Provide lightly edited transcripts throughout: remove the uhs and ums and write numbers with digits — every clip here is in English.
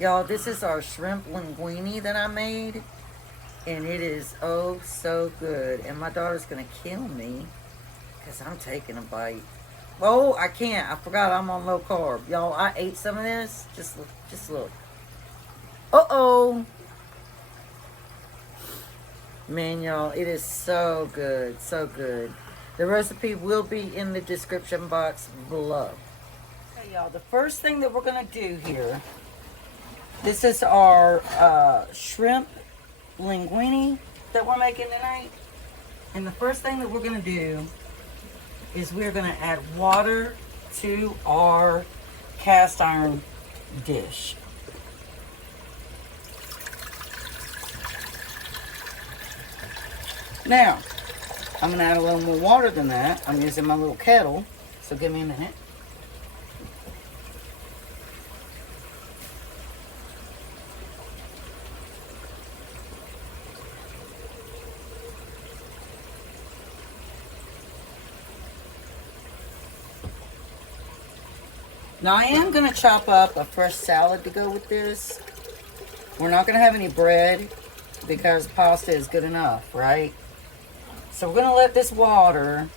Y'all, this is our shrimp linguine that I made. And it is oh so good. And my daughter's going to kill me because I'm taking a bite. Oh, I can't. I forgot I'm on low carb. Y'all, I ate some of this. Just look. Just look. Uh-oh. Man, y'all, it is so good. So good. The recipe will be in the description box below. Okay, y'all, the first thing that we're going to do here, this is our shrimp linguine that we're making tonight. And the first thing that we're going to do is we're going to add water to our cast iron dish. Now, I'm going to add a little more water than that. I'm using my little kettle, so give me a minute. Now I am going to chop up a fresh salad to go with this. We're not going to have any bread because pasta is good enough, right? So we're going to let this water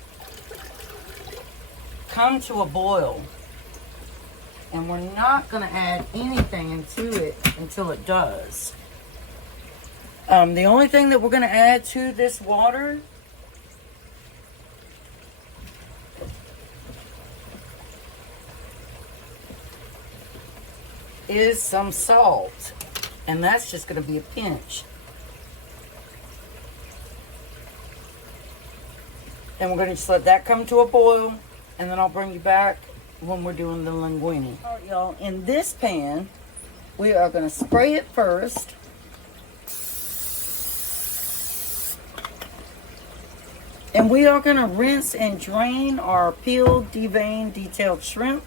come to a boil. And we're not going to add anything into it until it does. The only thing that we're going to add to this water is some salt, and that's just going to be a pinch. And we're going to just let that come to a boil, and then I'll bring you back when we're doing the linguine. All right, y'all, in this pan, we are going to spray it first. And we are going to rinse and drain our peeled, deveined, detailed shrimp.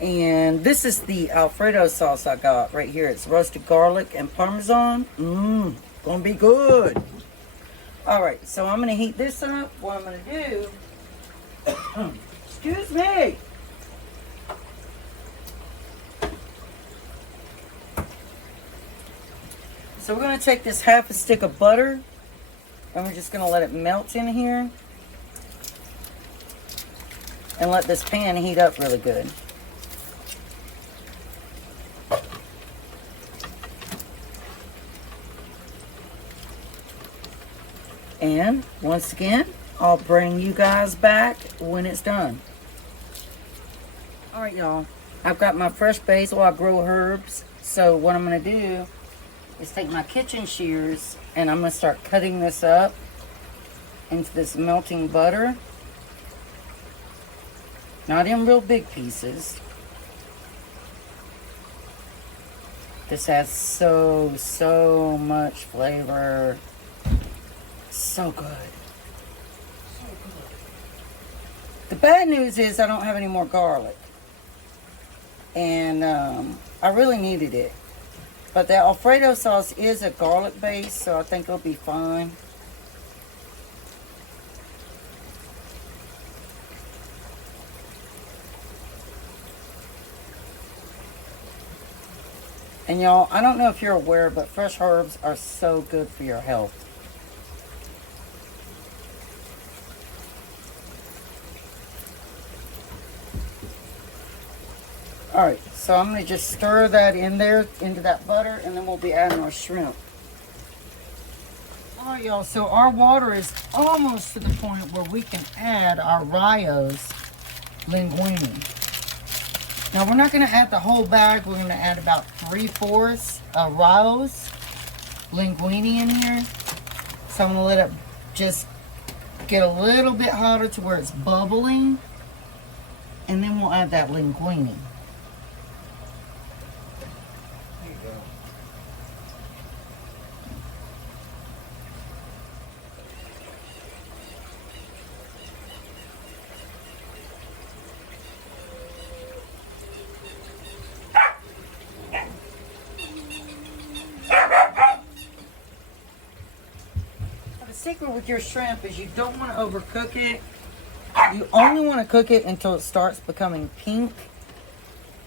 And this is the alfredo sauce I got right here. It's roasted garlic and parmesan. Gonna be good. All right, so I'm gonna heat this up. What I'm gonna do, excuse me. So we're gonna take this half a stick of butter and we're just gonna let it melt in here and let this pan heat up really good. And once again, I'll bring you guys back when it's done. All right, y'all. I've got my fresh basil. I grow herbs. So what I'm going to do is take my kitchen shears and I'm going to start cutting this up into this melting butter. Not in real big pieces. This has so much flavor. So good. So good. The bad news is I don't have any more garlic. And I really needed it. But the alfredo sauce is a garlic base, so I think it'll be fine. And y'all, I don't know if you're aware, but fresh herbs are so good for your health. Alright, so I'm going to just stir that in there, into that butter, and then we'll be adding our shrimp. Alright, y'all, so our water is almost to the point where we can add our Rio's linguine. Now, we're not going to add the whole bag. We're going to add about 3/4 of Rio's linguine in here. So I'm going to let it just get a little bit hotter to where it's bubbling. And then we'll add that linguine. Secret with your shrimp is you don't want to overcook it. You only want to cook it until it starts becoming pink.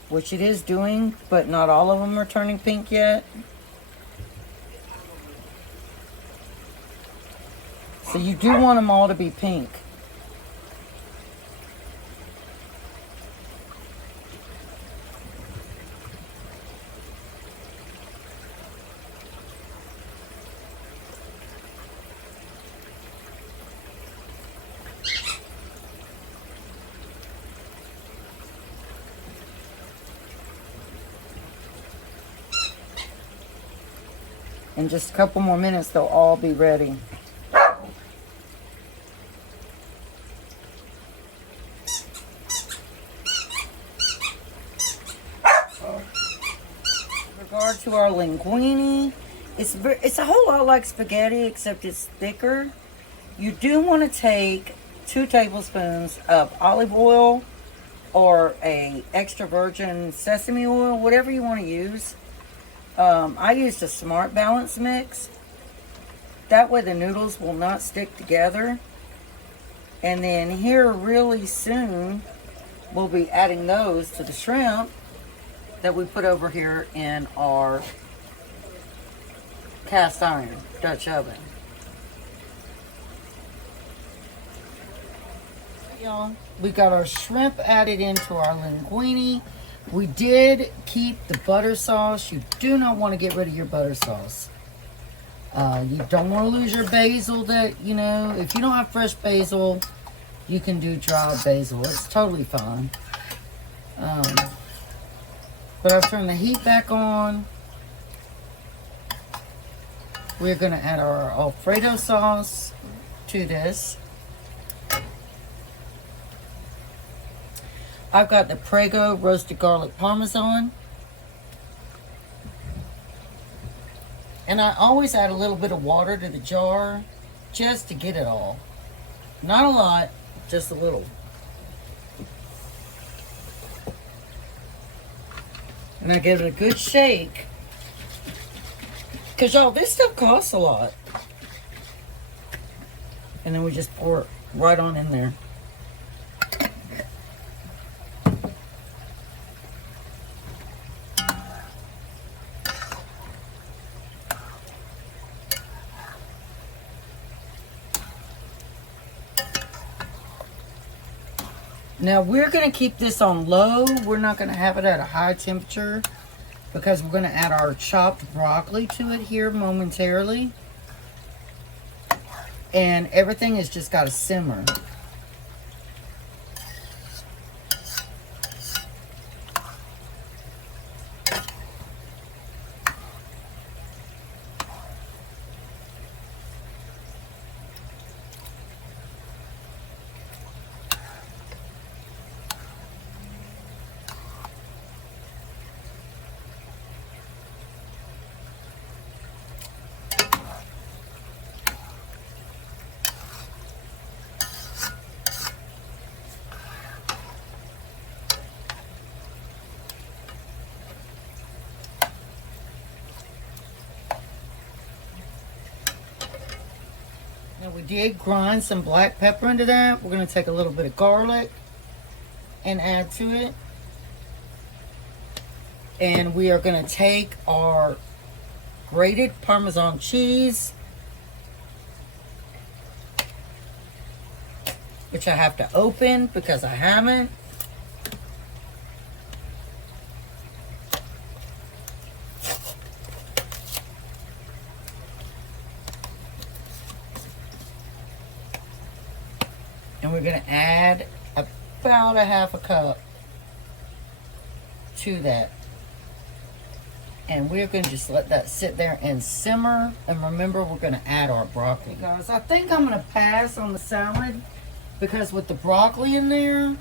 which it is doing, but not all of them are turning pink yet. So you do want them all to be pink. In just a couple more minutes, they'll all be ready. In regard to our linguine, it's a whole lot like spaghetti, except it's thicker. You do want to take 2 tablespoons of olive oil or a extra virgin sesame oil, whatever you want to use. I used a Smart Balance mix. That way the noodles will not stick together. And then here really soon, we'll be adding those to the shrimp that we put over here in our cast iron Dutch oven. Y'all, we got our shrimp added into our linguine. We did keep the butter sauce. You do not want to get rid of your butter sauce. You don't want to lose your basil that, you know, if you don't have fresh basil, you can do dry basil. It's totally fine. But I've turned the heat back on. We're going to add our alfredo sauce to this. I've got the Prego roasted garlic parmesan. And I always add a little bit of water to the jar just to get it all. Not a lot, just a little. And I give it a good shake. Because y'all, this stuff costs a lot. And then we just pour it right on in there. Now we're going to keep this on low. We're not going to have it at a high temperature because we're going to add our chopped broccoli to it here momentarily. And everything has just got to simmer. Now we did grind some black pepper into that. We're going to take a little bit of garlic and add to it. And we are going to take our grated Parmesan cheese, which I have to open because I haven't. And we're going to add about a half a cup to that. And we're going to just let that sit there and simmer. And remember, we're going to add our broccoli. Guys, I think I'm going to pass on the salad because with the broccoli in there,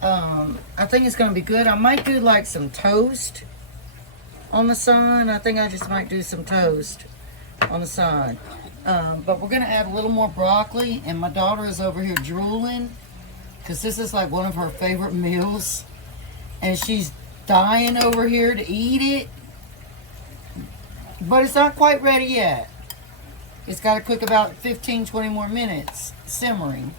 I think it's going to be good. I might do like some toast on the side. I think I just might do some toast on the side. But we're going to add a little more broccoli. And my daughter is over here drooling because this is like one of her favorite meals. And she's dying over here to eat it. But it's not quite ready yet. It's got to cook about 15-20 more minutes simmering.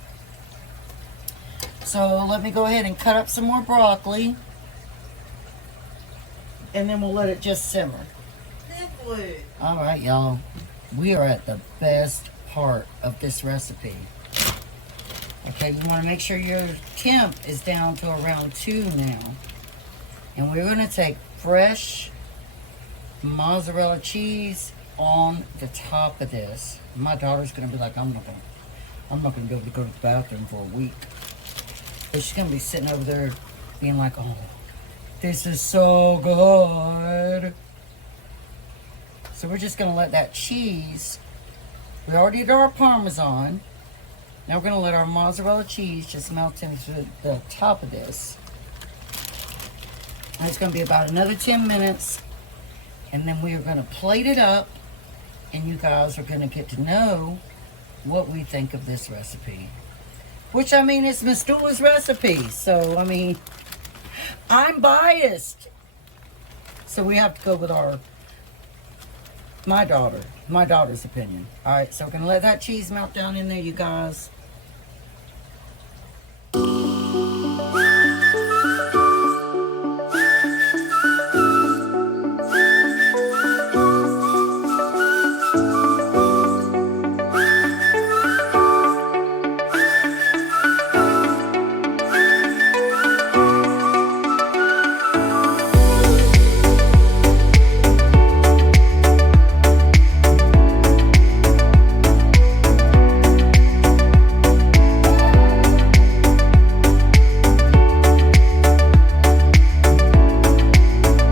So let me go ahead and cut up some more broccoli. and then we'll let it just simmer. All right, y'all. We are at the best part of this recipe. Okay, you want to make sure your temp is down to around 2 now. And we're going to take fresh mozzarella cheese on the top of this. My daughter's going to be like, I'm not going to be able to go to the bathroom for a week. But she's going to be sitting over there being like, oh, this is so good. So we're just going to let that cheese, we already did our Parmesan. Now we're going to let our mozzarella cheese just melt into the top of this. And it's going to be about another 10 minutes. And then we are going to plate it up. And you guys are going to get to know what we think of this recipe. Which, I mean, it's Miss Dula's recipe. So, I mean, I'm biased. So we have to go with my daughter's opinion. All right, so we're going to let that cheese melt down in there, you guys.